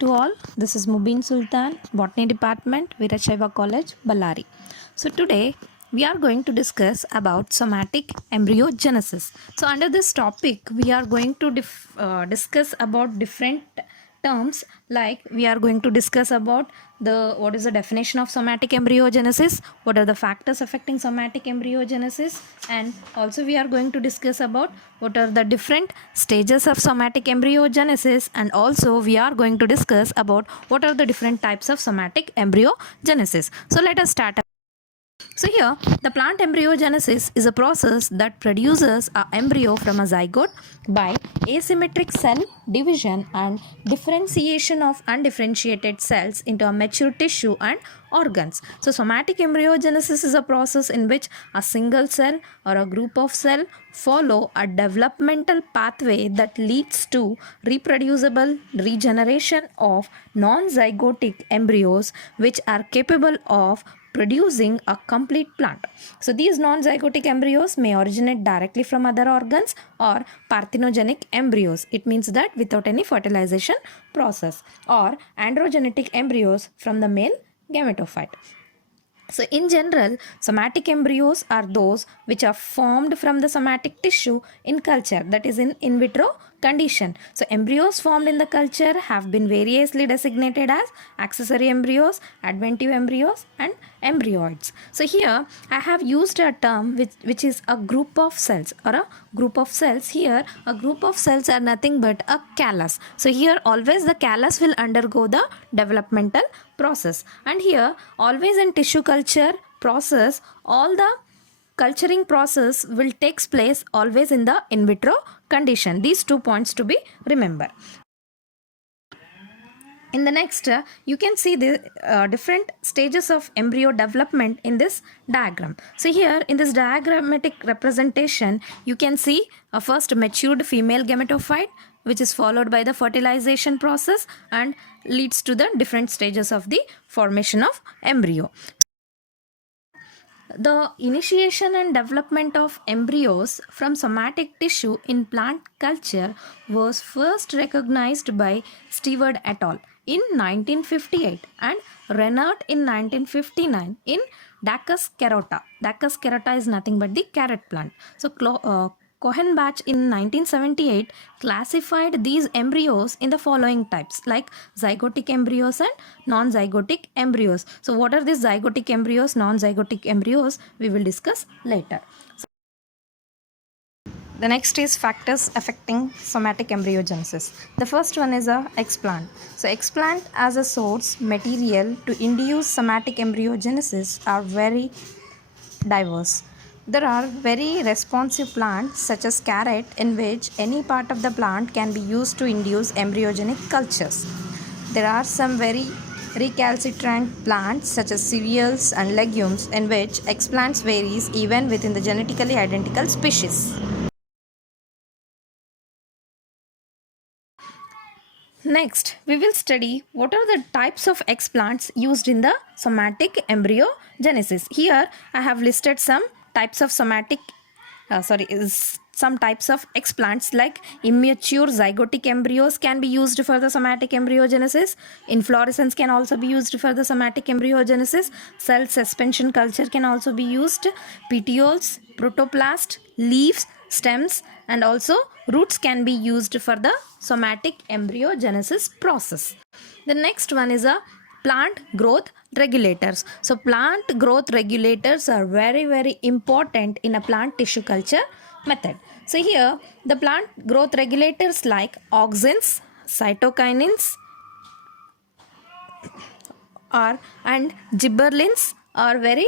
to all. This is Mubin Sultan, Botany Department, Veerashaiva College, Ballari. So today we are going to discuss about somatic embryogenesis. So under this topic we are going to discuss about different terms, like we are going to discuss about what is the definition of somatic embryogenesis, what are the factors affecting somatic embryogenesis, and also we are going to discuss about what are the different stages of somatic embryogenesis, and also we are going to discuss about what are the different types of somatic embryogenesis. So let us start. So here, the plant embryogenesis is a process that produces an embryo from a zygote by asymmetric cell division and differentiation of undifferentiated cells into a mature tissue and organs. So somatic embryogenesis is a process in which a single cell or a group of cells follow a developmental pathway that leads to reproducible regeneration of non-zygotic embryos which are capable of producing a complete plant. So these non-zygotic embryos may originate directly from other organs or parthenogenic embryos. It means that without any fertilization process, or androgenetic embryos from the male gametophyte. So in general, somatic embryos are those which are formed from the somatic tissue in culture, that is in vitro condition. So embryos formed in the culture have been variously designated as accessory embryos, adventive embryos, and embryoids. So here I have used a term which is a group of cells, or a group of cells. Here a group of cells are nothing but a callus. So here always the callus will undergo the developmental process, and here always in tissue culture process, all the culturing process will takes place always in the in vitro condition. These 2 points to be remembered. In the next, you can see the different stages of embryo development in this diagram. So here in this diagrammatic representation, you can see a first matured female gametophyte, which is followed by the fertilization process and leads to the different stages of the formation of embryo. The initiation and development of embryos from somatic tissue in plant culture was first recognized by Stewart et al. In 1958 and Reinert in 1959 in Dacus carota. Dacus carota is nothing but the carrot plant. So Cohenbach in 1978 classified these embryos in the following types, like zygotic embryos and non-zygotic embryos. So what are these zygotic embryos, non-zygotic embryos? We will discuss later. The next is factors affecting somatic embryogenesis. The first one is a explant. So explant as a source material to induce somatic embryogenesis are very diverse. There are very responsive plants such as carrot, in which any part of the plant can be used to induce embryogenic cultures. There are some very recalcitrant plants such as cereals and legumes, in which explants varies even within the genetically identical species. Next, we will study what are the types of explants used in the somatic embryogenesis. Here I have listed some types of some types of explants, like immature zygotic embryos can be used for the somatic embryogenesis. Inflorescence can also be used for the somatic embryogenesis. Cell suspension culture can also be used. Petioles, protoplast, leaves, stems, and also roots can be used for the somatic embryogenesis process. The next one is a plant growth regulators. So plant growth regulators are very important in a plant tissue culture method. So here the plant growth regulators like auxins, cytokinins and gibberellins are very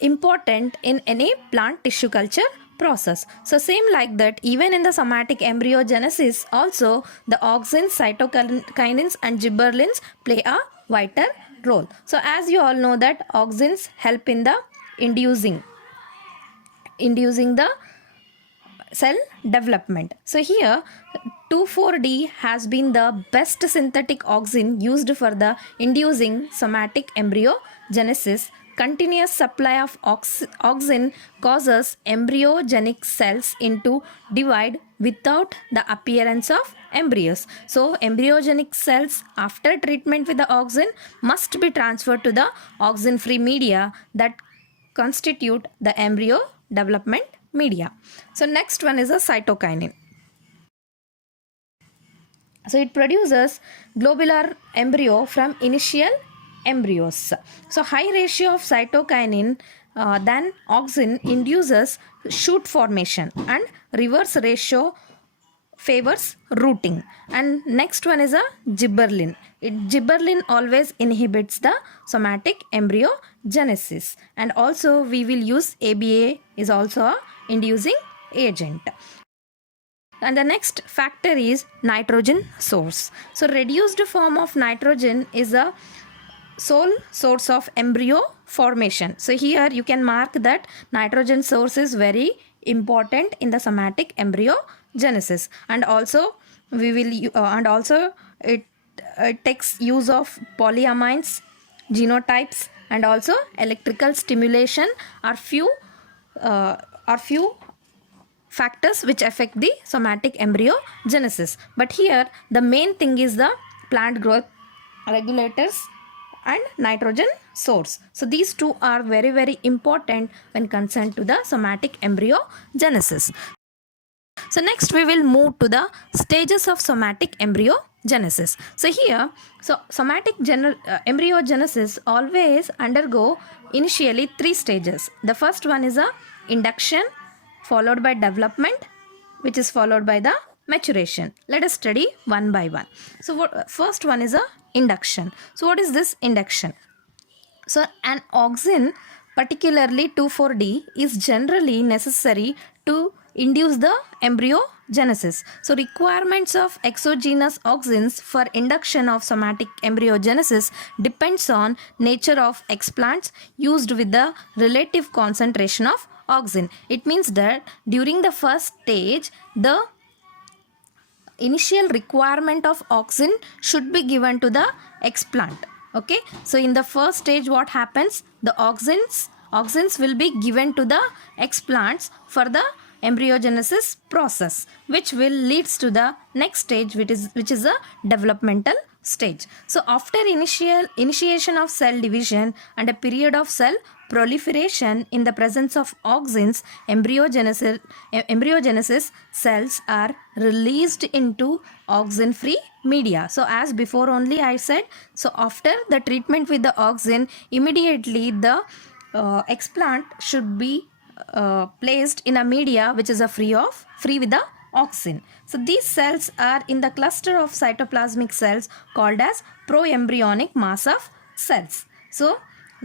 important in any plant tissue culture process. So same like that, even in the somatic embryogenesis also the auxins, cytokinins and gibberellins play a vital role. So as you all know that auxins help in the inducing the cell development. So here 2,4-D has been the best synthetic auxin used for the inducing somatic embryogenesis. Continuous supply of auxin causes embryogenic cells into divide without the appearance of embryos. So embryogenic cells after treatment with the auxin must be transferred to the auxin-free media that constitute the embryo development media. So next one is a cytokinin. So it produces globular embryo from initial embryos. So high ratio of cytokinin than auxin induces shoot formation, and reverse ratio favors rooting. And next one is a gibberellin. Gibberellin always inhibits the somatic embryogenesis, and also we will use ABA is also a inducing agent. And the next factor is nitrogen source. So reduced form of nitrogen is a sole source of embryo formation. So here you can mark that nitrogen source is very important in the somatic embryogenesis. And also we will it takes use of polyamines, genotypes, and also electrical stimulation are few factors which affect the somatic embryogenesis. But here the main thing is the plant growth regulators and nitrogen source. So these two are very, very important when concerned to the somatic embryogenesis. So next we will move to the stages of somatic embryogenesis. So here, somatic embryogenesis always undergo initially 3 stages. The first one is a induction, followed by development, which is followed by the maturation. Let us study one by one. So first one is a induction. So what is this induction? So an auxin, particularly 2,4-D, is generally necessary to induce the embryogenesis. So requirements of exogenous auxins for induction of somatic embryogenesis depends on nature of explants used with the relative concentration of auxin. It means that during the first stage, the initial requirement of auxin should be given to the explant. Okay, so in the first stage what happens? The auxins will be given to the explants for the embryogenesis process, which will leads to the next stage, which is a developmental stage. So after initiation of cell division and a period of cell proliferation in the presence of auxins, embryogenesis cells are released into auxin-free media. So as before only I said, so after the treatment with the auxin, immediately the explant should be placed in a media which is free with the auxin. So these cells are in the cluster of cytoplasmic cells called as proembryonic mass of cells. So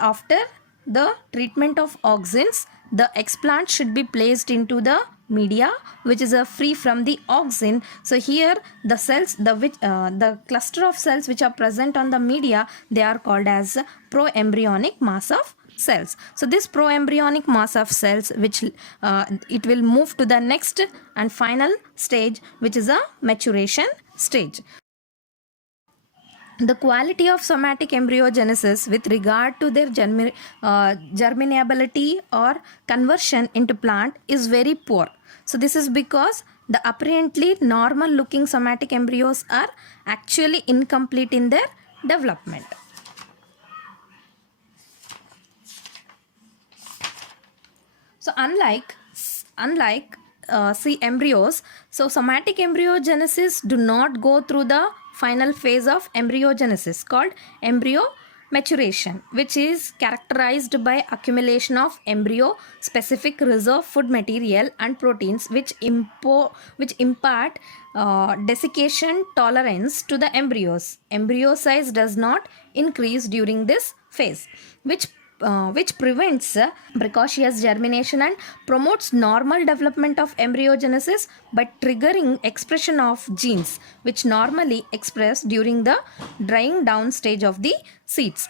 after the treatment of auxins, the explant should be placed into the media which is free from the auxin. So here the cells, the cluster of cells which are present on the media, they are called as proembryonic mass of cells. So this proembryonic mass of cells, which it will move to the next and final stage, which is a maturation stage. The quality of somatic embryogenesis with regard to their germinability or conversion into plant is very poor. So this is because the apparently normal looking somatic embryos are actually incomplete in their development. So unlike embryos, so somatic embryogenesis do not go through the final phase of embryogenesis called embryo maturation, which is characterized by accumulation of embryo specific reserve food material and proteins which impart desiccation tolerance to the embryos. Embryo size does not increase during this phase, which prevents precocious germination and promotes normal development of embryogenesis by triggering expression of genes which normally express during the drying down stage of the seeds.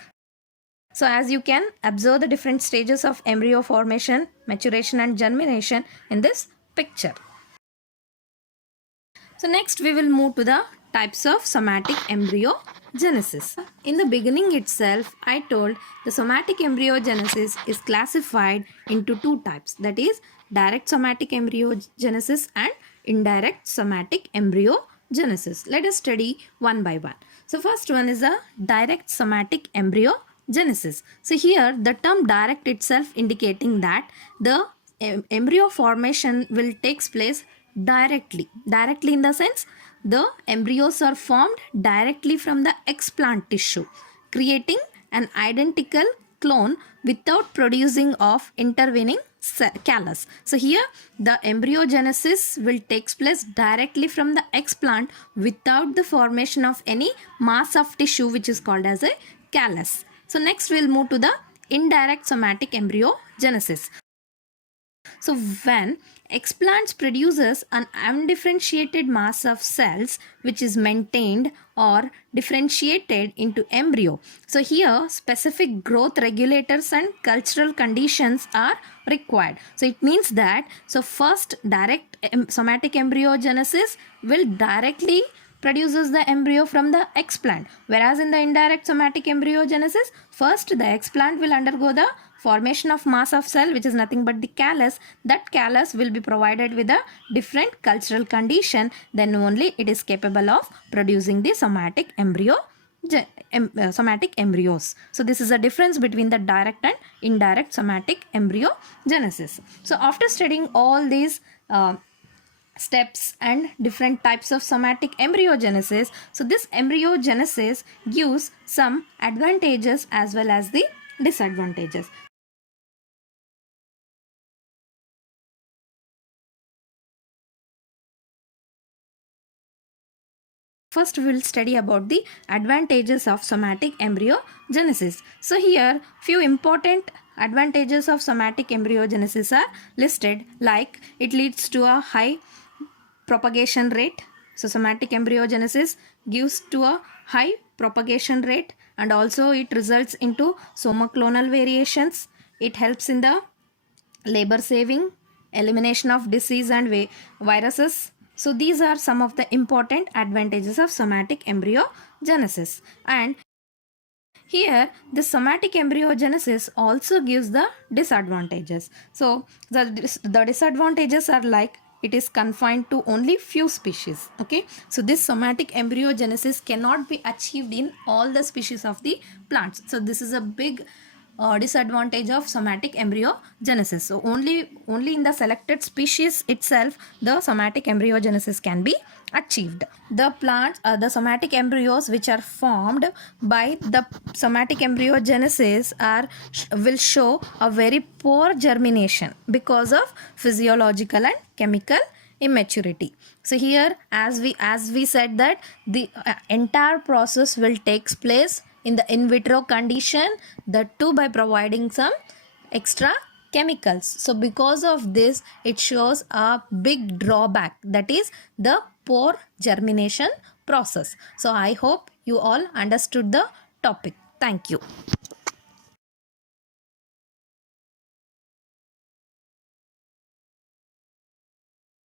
So as you can observe the different stages of embryo formation, maturation and germination in this picture. So next we will move to the types of somatic embryogenesis. In the beginning itself, I told the somatic embryogenesis is classified into 2 types, that is direct somatic embryogenesis and indirect somatic embryogenesis. Let us study one by one. So first one is a direct somatic embryogenesis. So here the term direct itself indicating that the embryo formation will takes place directly in the sense the embryos are formed directly from the explant tissue, creating an identical clone without producing of intervening callus. So here the embryogenesis will takes place directly from the explant without the formation of any mass of tissue which is called as a callus. So next we'll move to the indirect somatic embryogenesis. So when explants produces an undifferentiated mass of cells which is maintained or differentiated into embryo. So here specific growth regulators and cultural conditions are required. So it means that first direct somatic embryogenesis will directly produces the embryo from the explant, whereas in the indirect somatic embryogenesis first the explant will undergo the formation of mass of cell which is nothing but the callus. That callus will be provided with a different cultural condition, then only it is capable of producing the somatic somatic embryos. So this is a difference between the direct and indirect somatic embryogenesis. So after studying all these steps and different types of somatic embryogenesis, so this embryogenesis gives some advantages as well as the disadvantages. First we will study about the advantages of somatic embryogenesis. So here few important advantages of somatic embryogenesis are listed, like it leads to a high propagation rate. So somatic embryogenesis gives to a high propagation rate, and also it results into somoclonal variations. It helps in the labor saving, elimination of disease and viruses. So these are some of the important advantages of somatic embryogenesis. And here the somatic embryogenesis also gives the disadvantages. So the disadvantages are like it is confined to only few species. Okay, so this somatic embryogenesis cannot be achieved in all the species of the plants. So this is a big disadvantage of somatic embryogenesis. So only in the selected species itself the somatic embryogenesis can be achieved. The plants, the somatic embryos which are formed by the somatic embryogenesis will show a very poor germination because of physiological and chemical immaturity. So here as we said that the entire process will takes place in the in vitro condition, that too by providing some extra chemicals. So because of this it shows a big drawback, that is the poor germination process. So I hope you all understood the topic. Thank you.